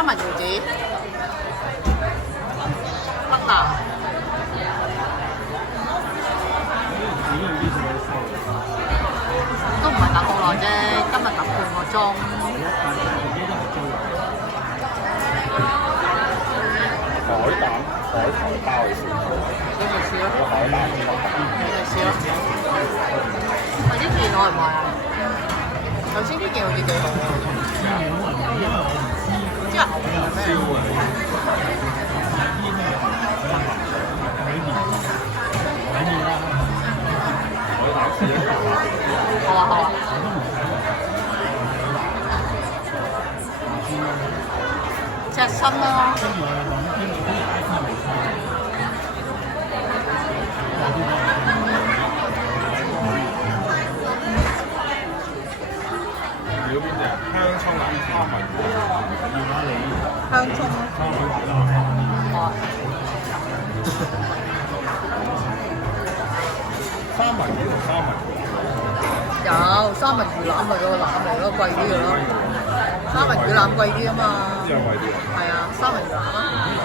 三文魚子，北南都唔係等好耐啫，今日等半個鐘。海苔包你試，你咪試咯，海膽你咪試咯。喂，呢件我係唔買啊？頭先呢件好似幾好喎。即係牛係咩？好啊好啊。隻身咯。你嗰邊隻香葱啊，三文魚，香葱咯。三文魚同三文魚，有三文魚腩咪嗰個腩嚟咯，貴啲嘅咯。三文魚腩貴啲啊嘛。邊有貴啲啊？係啊，三文魚腩啊。